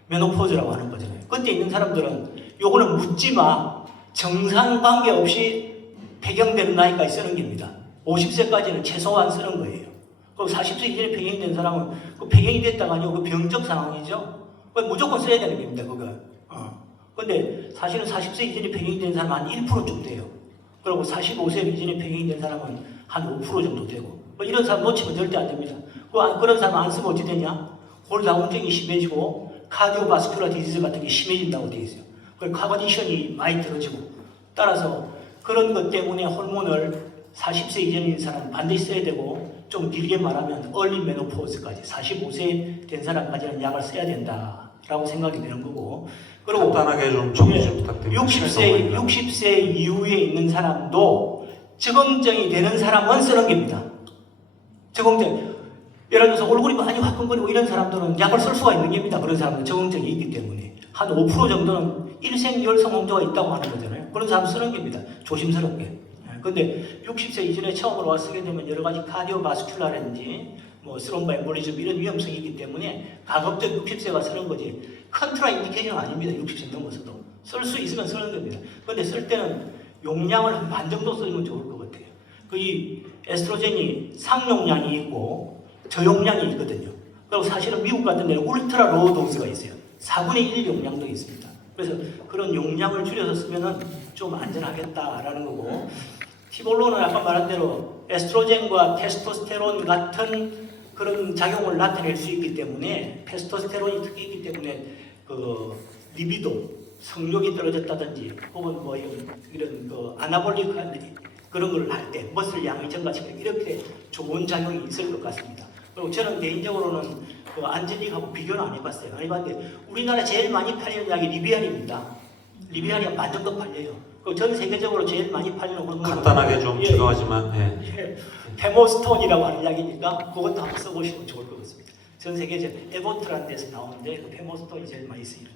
메노포즈라고 하는 거잖아요. 그때 있는 사람들은 요거는 묻지 마. 정상 관계 없이 폐경되는 나이까지 쓰는 겁니다. 50세까지는 최소한 쓰는 거예요. 그럼 40세 이전에 폐경이 된 사람은 그 폐경이 됐다가 아니고 그 병적 상황이죠. 무조건 써야 되는 겁니다. 그거. 근데 사실은 40세 이전에 폐경이 된 사람은 한 1%쯤 돼요. 그리고 45세 이전에 폐경이 된 사람은 한 5% 정도 되고. 이런 사람 놓치면 절대 안 됩니다. 그런 사람 안 쓰면 어찌 되냐? 골다공증이 심해지고 카디오바스큘라 디지즈 같은 게 심해진다고 되어 있어요. 카거디션이 많이 떨어지고. 따라서 그런 것 때문에 호르몬을 40세 이전인 사람은 반드시 써야 되고, 좀 길게 말하면 얼리 메노포즈까지 45세 된 사람까지는 약을 써야 된다라고 생각이 되는 거고. 그리고 간단하게 좀 정리 좀 부탁드립니다. 60세 이후에 있는 사람도 적응증이 되는 사람은 쓰는 겁니다. 적응증. 예를 들어서 얼굴이 많이 화끈거리고 이런 사람들은 약을 쓸 수가 있는 겁니다. 그런 사람은 적응증이 있기 때문에. 한 5% 정도는 일생열성 홍조가 있다고 하는 거잖아요. 그런 사람 쓰는 겁니다. 조심스럽게. 근데 60세 이전에 처음으로 와 쓰게 되면 여러 가지 카디오바스큘라라든지 스롬바 엠볼리즘 이런 위험성이 있기 때문에 가급적 60세가 쓰는 거지 컨트라 인디케이션은 아닙니다. 60세 넘어서도 쓸 수 있으면 쓰는 겁니다. 근데 쓸 때는 용량을 한 반 정도 쓰면 좋을 것 같아요. 이 에스트로겐이 상용량이 있고 저용량이 있거든요. 그리고 사실은 미국 같은 데는 울트라 로우 도스가 있어요. 4분의 1 용량도 있습니다. 그래서 그런 용량을 줄여서 쓰면은 좀 안전하겠다라는 거고, 티볼론은 아까 말한 대로 에스트로겐과 테스토스테론 같은 그런 작용을 나타낼 수 있기 때문에, 테스토스테론이 특히 있기 때문에 리비도, 성욕이 떨어졌다든지 혹은 이런 아나볼릭한 그런 걸 할 때 머슬 양이 증가시키는 이렇게 좋은 작용이 있을 것 같습니다. 그리고 저는 개인적으로는 안젤릭하고 비교는 안 해봤어요. 안 해봤는데 우리나라 제일 많이 팔리는 약이 리비안입니다. 리비안이 만 정도 팔려요. 전 세계적으로 제일 많이 팔리는 호르몬. 간단하게 좀 죄송하지만 페모스톤이라고 하는 약이니까 그것도 한번 써보시면 좋을 것 같습니다. 전 세계적 에보트라는 데서 나오는데 그 페모스톤이 제일 많이 쓰이는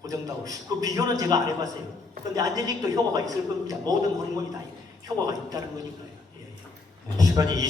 그 정도하고 그 비교는 제가 안 해봤어요. 근데 안젤릭도 효과가 있을 겁니다. 모든 호르몬이 다 효과가 있다는 거니까요. 시간이